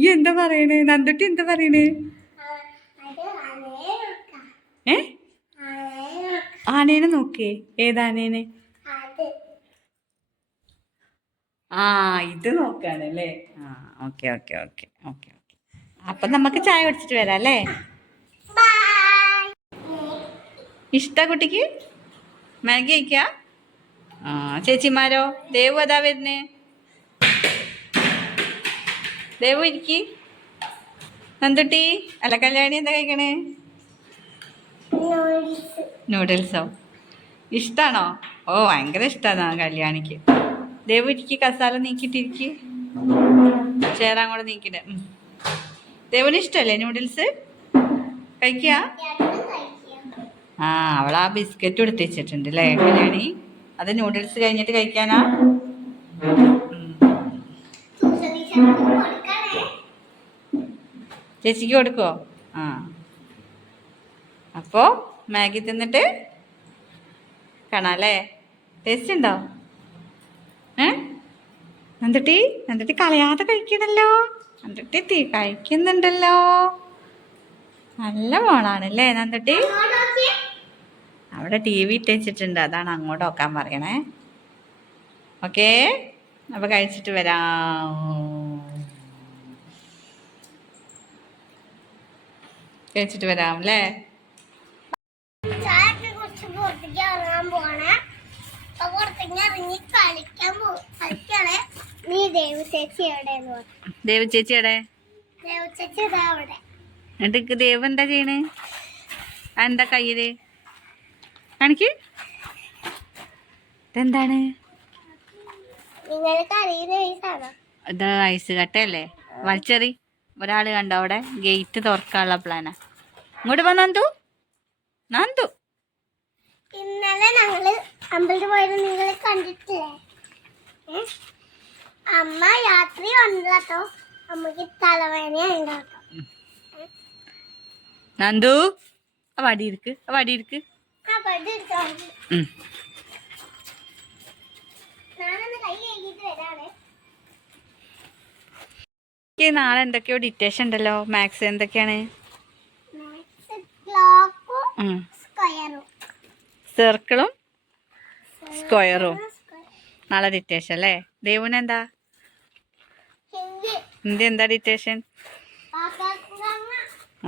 ഈ എന്താ പറയണേ? നന്ദുട്ടി എന്താ പറയണേ? ഏ ആനേനെ നോക്കേ? ഏതാനേനെ? ആ ഇത് നോക്കാണല്ലേ. ആ okay okay okay okay okay. അപ്പൊ നമുക്ക് ചായ കുടിച്ചിട്ട് വരാം അല്ലേ? ഇഷ്ട കുട്ടിക്ക് മാഗി കഴിക്ക? ആ ചേച്ചിമാരോ? ദേവു അതാ വരുന്നേ. ദേവു ഇരിക്കി. നന്ദുട്ടി അല്ല കല്യാണി എന്താ കഴിക്കണേ? നൂഡിൽസോ? ഇഷ്ടാണോ? ഓ ഭയങ്കര ഇഷ്ടാണ് കല്യാണിക്ക്. ദേവു ഇരിക്കി, കസാല നീക്കിട്ടിരിക്കി, ചേരാൻ കൂടെ നീക്കിട്ട്. ദേവുന് ഇഷ്ടല്ലേ നൂഡിൽസ് കഴിക്ക? ആ അവളാ ബിസ്ക്കറ്റ് എടുത്ത് വെച്ചിട്ടുണ്ട് അല്ലേ കല്യാണി? അത് നൂഡിൽസ് കഴിഞ്ഞിട്ട് കഴിക്കാനാ? ചേച്ചിക്ക് കൊടുക്കോ? ആ അപ്പോ മാഗി തിന്നിട്ട് കാണാല്ലേ. ടേസ്റ്റ് ഉണ്ടോ? നന്ദുട്ടി നന്ദുട്ടി കളയാതെ കഴിക്കണല്ലോ. നന്ദുട്ടി കഴിക്കുന്നുണ്ടല്ലോ. നല്ല മോളാണല്ലേ നന്ദുട്ടി. അവിടെ TV ഇട്ട് വെച്ചിട്ടുണ്ട്, അതാണ് അങ്ങോട്ട് നോക്കാൻ പറയണേ. ഓക്കേ അപ്പൊ കഴിച്ചിട്ട് വരാം. കഴിച്ചിട്ട് വരാം അല്ലേ? ദേവു ചേച്ചി എവിടെ? എന്നിട്ട് ദേവ് എന്താ ചെയ്യണേ? എന്താ കയ്യില് കാണിക്ക്. ഇതെന്താണ്? ഇത് ഐസ് കട്ടയല്ലേ? വലിച്ചെറി. ഒരാള് കണ്ടോ അവിടെ? ഗേറ്റ് തുറക്കാനുള്ള പ്ലാനാ. ഇങ്ങോട്ട് പോ നന്ദു. നന്ദു ഇന്നലെ ഞങ്ങള് അമ്പലത്തിൽ പോയത് നിങ്ങൾ കണ്ടിട്ടില്ലേ? അമ്മ രാത്രി വന്നോ അമ്മക്ക് തലവേദന ഉണ്ടാക്കും. നന്ദു വടി ഇരിക്ക്, വടി ഇരിക്ക്. നാളെ എന്തൊക്കെയോ ഡിറ്റേഷൻ ഉണ്ടല്ലോ. മാത്സ് എന്തൊക്കെയാണ്? സർക്കിളും സ്ക്വയറും. നാളെ ഡിറ്റേഷൻ അല്ലേ? ദേവുന് എന്താ? ഹിന്ദി എന്താ ഡിറ്റേഷൻ?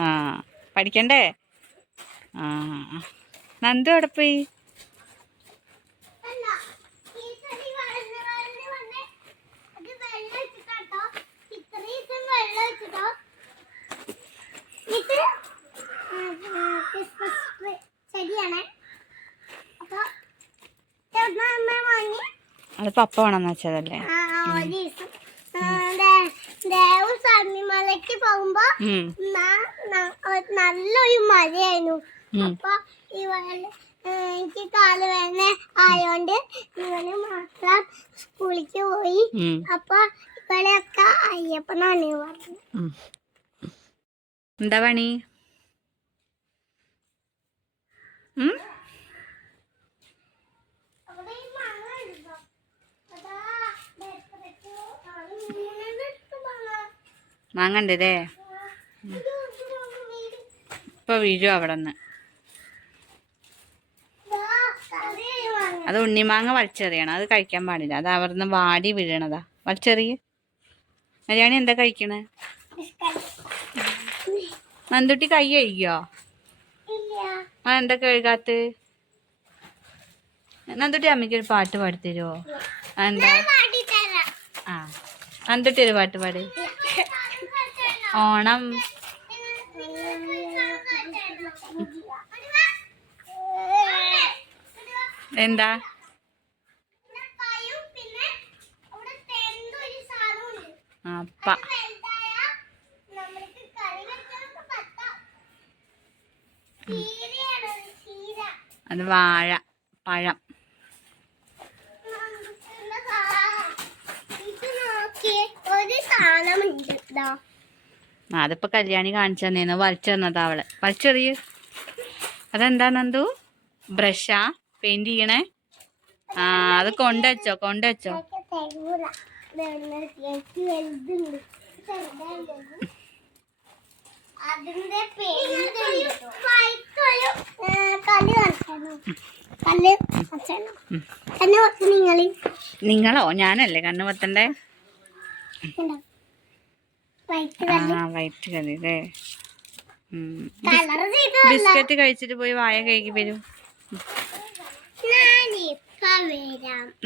ആ പഠിക്കണ്ടേ? ആ നന്ദു എവിടെ പോയി? അത് പപ്പ വേണമെന്ന് വെച്ചതല്ലേ? മലയ്ക്ക് പോകുമ്പോ നല്ലൊരു മഴയായിരുന്നു. അപ്പൊ എനിക്ക് കാലുവേദന ആയോണ്ട് ഇവന് മാത്രം സ്കൂളിലേക്ക് പോയി. അപ്പൊ ഇവളെയൊക്കെ അയ്യപ്പനാണ് പറഞ്ഞു. എന്താ പണി? മാങ്ങണ്ടേ? ഇപ്പൊ വീഴും അവിടെ നിന്ന്. അത് ഉണ്ണിമാങ്ങ വലിച്ചെറിയണം, അത് കഴിക്കാൻ പാടില്ല. അത് അവിടുന്ന് വാടി വീഴണതാ. വലിച്ചെറിയ. മര്യാണി എന്താ കഴിക്കണേ? നന്ദുട്ടി കൈ കഴുകിയോ? ആ എന്താ കഴുകാത്ത്? നന്ദുട്ടി അമ്മയ്ക്ക് ഒരു പാട്ട് പാടിത്തരുമോ? എന്താ? ആ നന്ദുട്ടി ഒരു പാട്ട് പാടി. ഓണം എന്താ? അത് വാഴ പഴം. അതിപ്പോ കല്യാണി കാണിച്ചു തന്നേന്ന്. വലിച്ചെറിഞ്ഞതാ അവളെ. വലിച്ചെറിയ. അതെന്താ നന്ദു? ബ്രഷാ? പെയിന്റ് ചെയ്യണേ? ആ അത് കൊണ്ടുവച്ചോ. അതിന്റെ പേര് കല്ല് നിങ്ങളോ ഞാനല്ലേ കണ്ണു പത്തണ്ടേ? വൈറ്റ് കല്ല് അല്ലേ? ബിസ്ക്കറ്റ് കഴിച്ചിട്ട് പോയി വായ കഴുകി വരൂ.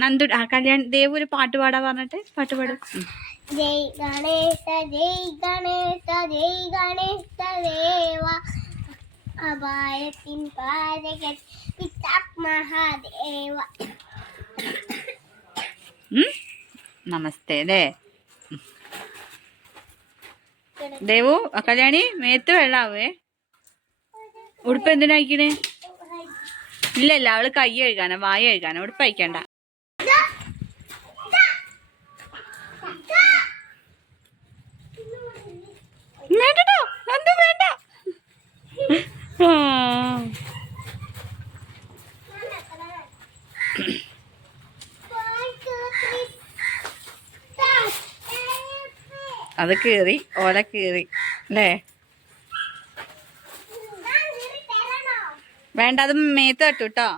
നന്ദു കല്യാൺ ദേവ് ഒരു പാട്ട് പാടാ പറഞ്ഞിട്ട് പാട്ട് പാടും. ജയ് ഗണേശ ജയ് ഗണേശ ജയ് ഗണേശ ദേവ അപായത്തിൻ പാരകൻ മഹാദേവ. നമസ്തേ അല്ലേ? ദേവു കല്യാണി മേത്ത് വെള്ളാവേ. ഉടുപ്പ് എന്തിനാ അയക്കണേ? ഇല്ല അവള് കൈ കഴുകാനാ വായ കഴുകാനാ. ഉടുപ്പ് അയക്കണ്ട. വേണ്ടോ നന്ദു വേണ്ട. അത് കീറി ഓല കീറി അല്ലേ? വേണ്ട അത് മേത്ത് തട്ടു കേട്ടോ.